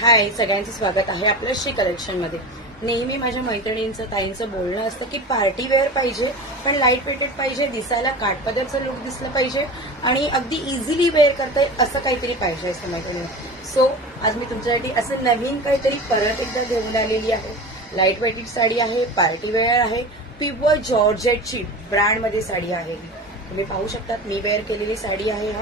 हाय, सगळ्यांचं स्वागत आहे आपल्या श्री कलेक्शनमध्ये। नेहमी माझ्या मैत्रिणींचं ताईंचं बोलणं असतं की पार्टी वेअर पाहिजे, पण लाईट वेटेड पाहिजे, दिसायला काठपदरचं लुक दिसलं पाहिजे आणि अगदी इझिली वेअर करता येईल असं काहीतरी पाहिजे असतं मैत्रिणींना। सो आज मी तुमच्यासाठी असं नवीन काहीतरी परत एकदा घेऊन आलेली आहे। लाईट वेटेड साडी आहे, पार्टी वेअर आहे, प्युअर जॉर्जेटची ब्रँडमध्ये साडी आहे। तुम्ही पाहू शकतात मी वेअर केलेली साडी आहे।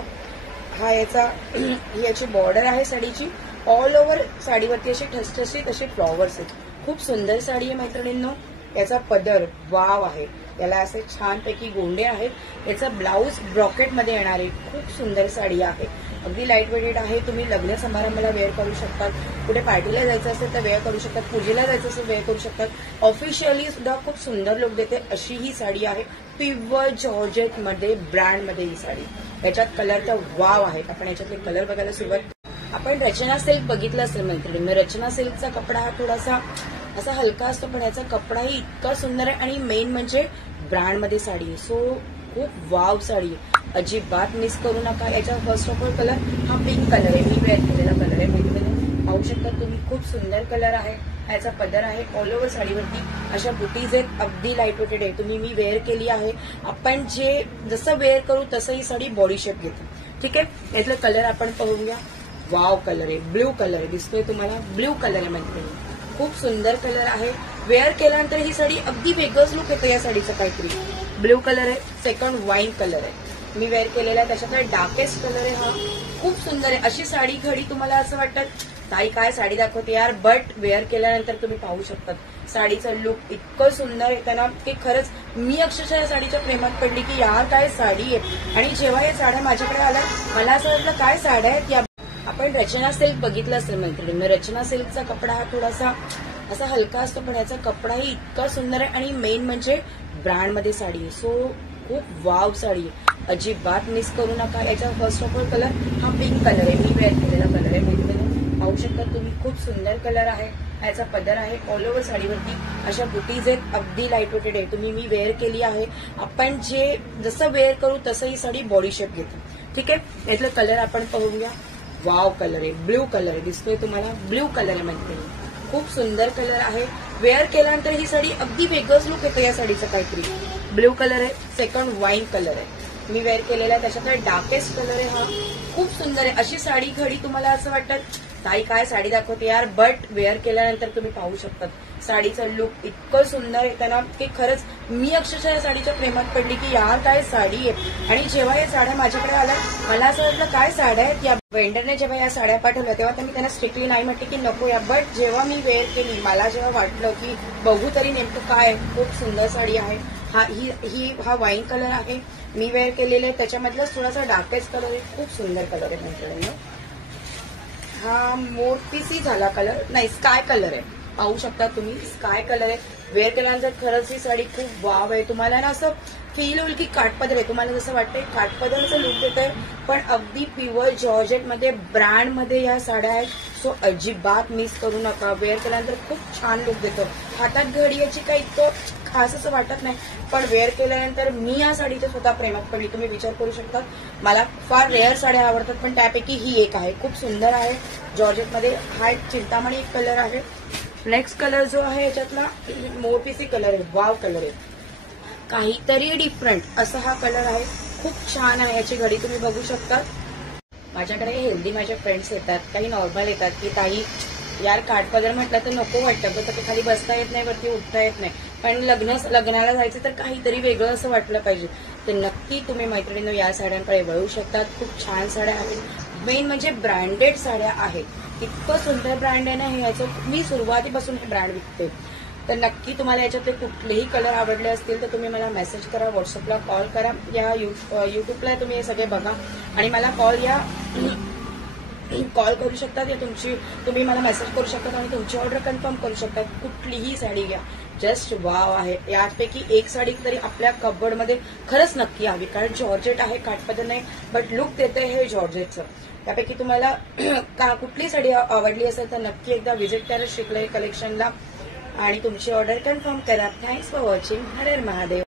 हा याची बॉर्डर आहे साडीची। ऑल ओव्हर साडीवरती अशी ठसठशीत असे फ्लॉवर्स आहेत। खूप सुंदर साडी आहे मैत्रिणींनो। याचा पदर वाव आहे, याला असे छानपैकी गोंडे आहेत। याचा ब्लाऊज ब्रॉकेटमध्ये येणार आहे। खूप सुंदर साडी आहे, अगदी लाईट वेटेड आहे। तुम्ही लग्न समारंभाला वेअर करू शकतात, कुठे पार्टीला जायचं असेल तर वेअर करू शकतात, पूजेला जायचं असेल वेअर करू शकतात, ऑफिशियली सुद्धा खूप सुंदर लुक देते अशी ही साडी आहे। प्युअर जॉर्जेटमध्ये ब्रँडमध्ये ही साडी। याच्यात कलर तर वाव आहेत। आपण याच्यातले कलर बघायला सुरुवात। आपण रचना सिल्क बघितलं असेल मैत्रिणी। रचना सिल्कचा कपडा हा थोडासा असा हलका असतो, पण याचा कपडाही इतका सुंदर आहे आणि मेन म्हणजे ब्रँडमध्ये साडी आहे। सो खूप वाव साडी आहे, अजिबात मिस करू नका। याचा फर्स्ट ऑफ ऑल कलर हा पिंक कलर आहे, मी वेअर केलेला कलर आहे मैत्रिणी। पाहू शकता तुम्ही, खूप सुंदर कलर आहे। याचा पदर आहे, ऑल ओव्हर साडीवरती अशा बुटीज आहेत, अगदी लाईट वेटेड आहे। तुम्ही मी वेअर केली आहे। आपण जसं वेअर करू तसं ही साडी बॉडी शेप घेते, ठीक आहे। यातलं कलर आपण पाहूया। वाव कलर आहे, ब्ल्यू कलर आहे, दिसतोय तुम्हाला ब्ल्यू कलर आहे मैत्रिणी। खूप सुंदर कलर आहे। वेअर केल्यानंतर ही साडी अगदी वेगळंच लुक येतं या साडीचं काहीतरी। ब्ल्यू कलर आहे, सेकंड वाईन कलर आहे, मी वेअर केलेला आहे। त्याच्यातला डार्केस्ट कलर आहे हा। खूप सुंदर आहे। अशी साडी घडी तुम्हाला असं वाटतं ताई काय साडी दाखवते यार, बट वेअर केल्यानंतर तुम्ही पाहू शकतात साडीचं लुक इतकं सुंदर येतं ना की खरंच मी अक्षरशः या साडीच्या प्रेमात पडली की यार काय साडी आहे। आणि जेव्हा या साड्या माझ्याकडे आल्या मला असं वाटलं काय साड्या आहेत या। आपण रचना सिल्क बघितलं असेल मैत्रिणी। रचना सिल्कचा कपडा हा थोडासा असा हलका असतो, पण याचा कपडाही इतका सुंदर आहे आणि मेन म्हणजे ब्रँडमध्ये साडी आहे। सो खूप वाव साडी आहे, अजिबात मिस करू नका। याचा फर्स्ट ऑफ ऑल कलर हा पिंक कलर आहे, मी वेअर केलेला कलर आहे मैत्रिणी। पाहू शकता तुम्ही, खूप सुंदर कलर आहे। याचा पदर आहे, ऑल ओव्हर साडीवरती अशा बुटीज आहेत, अगदी लाईट वेटेड आहे। तुम्ही मी वेअर केली आहे। आपण जसं वेअर करू तसं ही साडी बॉडी शेप घेते, ठीक आहे। यातलं कलर आपण पाहूया। वाव कलर आहे, ब्ल्यू कलर आहे, दिसतोय तुम्हाला ब्ल्यू कलर आहे मैत्रिणी। खूप सुंदर कलर आहे। वेअर केल्यानंतर ही साडी अगदी वेगळंच लुक येतं या साडीचं काहीतरी। ब्ल्यू कलर आहे, सेकंड वाईन कलर आहे, मी वेअर केलेला आहे। त्याच्यातला डार्केस्ट कलर आहे हा। खूप सुंदर आहे। अशी साडी घडी तुम्हाला असं वाटतं ताई काय साडी दाखवते यार, बट वेअर केल्यानंतर तुम्ही पाहू शकतात साडीचं लुक इतकं सुंदर येतं ना की खरंच मी अक्षरशः या साडीच्या प्रेमात पडली की यार काय साडी आहे। आणि जेव्हा या साड्या माझ्याकडे आल्या मला असं वाटलं काय साड्या आहेत या। वेंडरने जेव्हा या साड्या पाठवल्या तेव्हा मी त्यांना स्ट्रिक्टली नाही म्हटले की नको या, बट जेव्हा मी वेअर केली मला जेव्हा वाटलं की बघू तरी नेमकं काय, खूप सुंदर साडी आहे। हा वाईन कलर आहे, मी वेअर केलेलं आहे। त्याच्यामधलाच थोडासा डार्केस्ट कलर आहे, खूप सुंदर कलर आहे मैत्रिणी। हा मोरपिसी झाला कलर, नाही स्काय कलर आहे, पाहू शकता तुम्ही स्काय कलर आहे। वेअर केल्यानंतर खरंच ही साडी खूप वाव आहे। तुम्हाला ना असं फील होईल की काठपदर आहे, तुम्हाला जसं वाटतंय काठपदरचं लुक देत आहे, पण अगदी प्युअर जॉर्जेटमध्ये ब्रँडमध्ये या साड्या आहेत। सो अजिबात मिस करू नका। वेअर केल्यानंतर खूप छान लुक देतो। हातात घडी याची काही इतकं खास असं वाटत नाही, पण वेअर केल्यानंतर मी या साडीच्या स्वतः प्रेमात पडली। तुम्ही विचार करू शकता, मला फार रेअर साड्या आवडतात पण त्यापैकी ही एक आहे। खूप सुंदर आहे जॉर्जेटमध्ये। हा एक चिंतामणी कलर आहे। नेक्स्ट कलर जो आहे याच्यातला मोरपिसी कलर आहे, वाव कलर आहे, काहीतरी डिफरंट असा हा कलर आहे। खूप छान आहे। याची घडी तुम्ही बघू शकता। माझ्याकडे हेल्दी माझे फ्रेंड्स येतात, काही नॉर्मल येतात की काही यार काठपदर म्हटलं तर नको वाटतं, तर खाली बसता येत नाही, वरती उठता येत नाही, पण लग्नाला जायचं तर काहीतरी वेगळं असं वाटलं पाहिजे, तर नक्की तुम्ही मैत्रिणींनो या साड्यांकडे वळू शकतात। खूप छान साड्या आहेत, मेन म्हणजे ब्रँडेड साड्या आहेत। इतकं सुंदर ब्रँड आहे ना हे, याचं मी सुरुवातीपासून हे ब्रँड विकते। तर नक्की तुम्हाला याच्यातले कुठलेही कलर आवडले असतील तर तुम्ही मला मेसेज करा, व्हॉट्सअपला कॉल करा, या युट्यूबला तुम्ही हे सगळे बघा आणि मला कॉल करू शकतात, या तुम्ही मला मेसेज करू शकतात आणि तुमची ऑर्डर कन्फर्म करू शकतात। कुठलीही साडी घ्या, जस्ट वाव आहे। यापैकी एक साडी तरी आपल्या कबर्डमध्ये खरंच नक्की हवी, कारण जॉर्जेट आहे, काठपदर नाही, बट लुक देते हे जॉर्जेटचं। त्यापैकी तुम्हाला कुठली साडी आवडली असेल तर नक्की एकदा व्हिजिट करा श्री कलेक्शनला आणि तुमची ऑर्डर कन्फर्म करा। Thanks for watching. Her her Mahadev.